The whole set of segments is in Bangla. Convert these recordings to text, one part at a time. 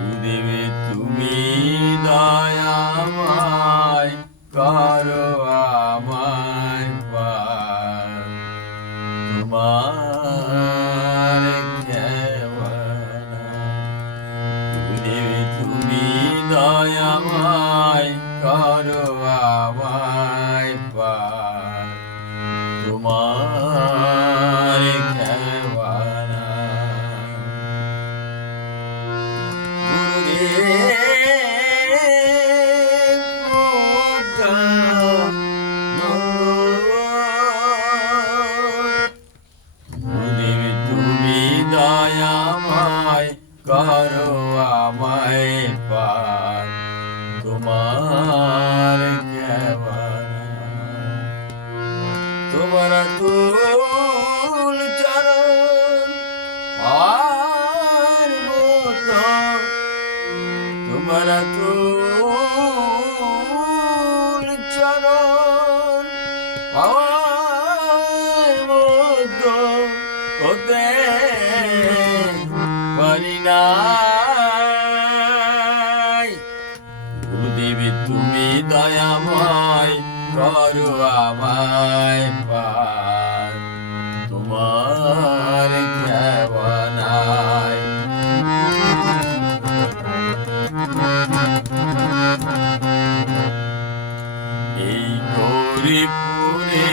গুরুদেবে তুমি দয়াময় করো আমায় পার তোমার কেবনা। গুরুদেবে তুমি দয়াময় করো আমায় পার তোমার কেবনা। গুরুদেব তুমি দয়াময় করো আমায় পার তোমার কেবনা। তোমার তুল চরণ আর মতো, তোমার তুল চরণ আর মতো হতে পারি না। গুরুদেব তুমি দয়াময় করো আমায় পার তোমার কেবনায়। এই গৌরীপুরে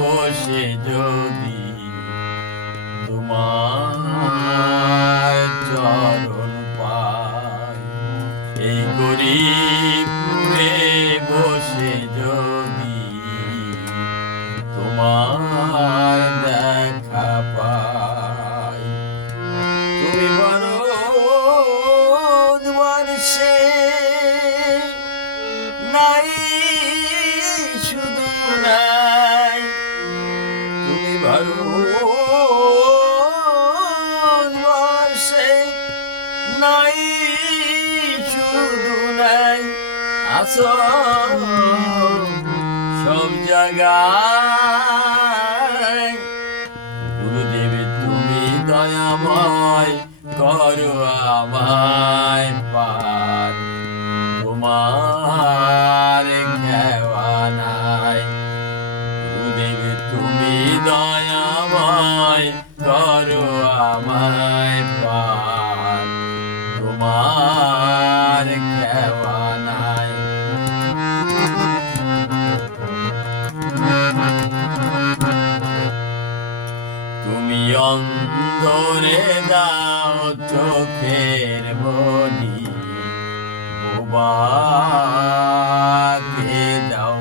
বসে যদি তোমার চরণ পাই, এই গৌরীপুরে বসে যদি তোমার দেখা পাই, তুমি বড় বর্ষে নাই শুধু নাই, তুমি ভারতবর্ষে নাই শুধু নাই, আসো সব জায়গায়। গুরুদেব তুমি দয়াময় করো আমায় পার তোমার কেবনায়। গুরুদেব তুমি দয়াময় করো আমায় পার তোমার কেবনায়। তুমি অন্ধরে দাও চোখের মনি, বোবাকে দাও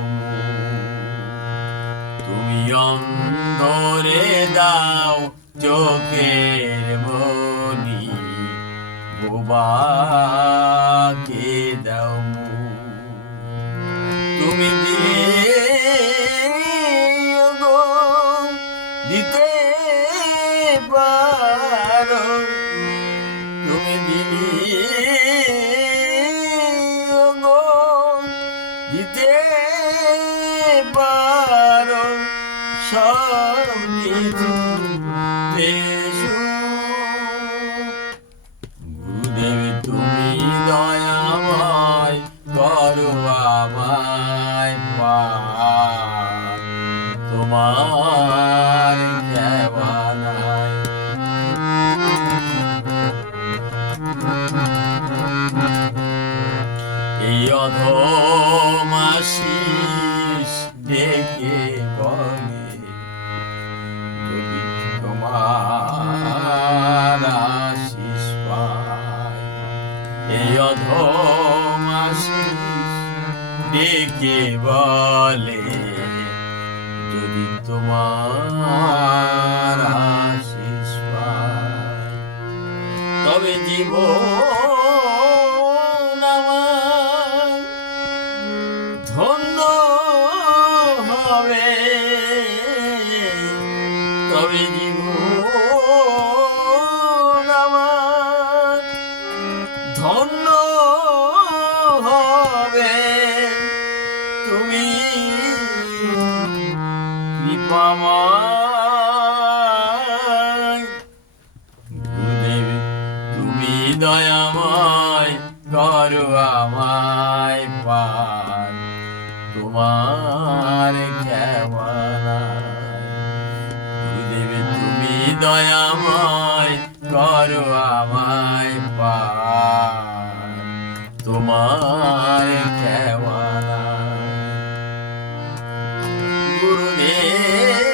তুমি অন্ধরে দাও চোখের মনি, বোবাকে দাও তুমি দিতে পারো, তুমি দিতে পারো সব কিছু দেশু। গুরুদেব তুমি দয়াময় করো আমায় পার তোমার কেবনায়। এই অধম আশিস ডেকে বলে যদি তোমার আশিস পাই, এই অধম আশিস ডেকে বলে যদি তোমার আশিস পাই, তবে জীবন আমার ধন্য হবে, তবে জীবন আমার ধন্য হবে তুমি কৃপাময় গুরুদেব তুমি দয়াময় করো আমায় পার তোমার কেমন গুরুদেব তুমি দয়াময় করো আমায় পার তোমার কেমন গুরুদেব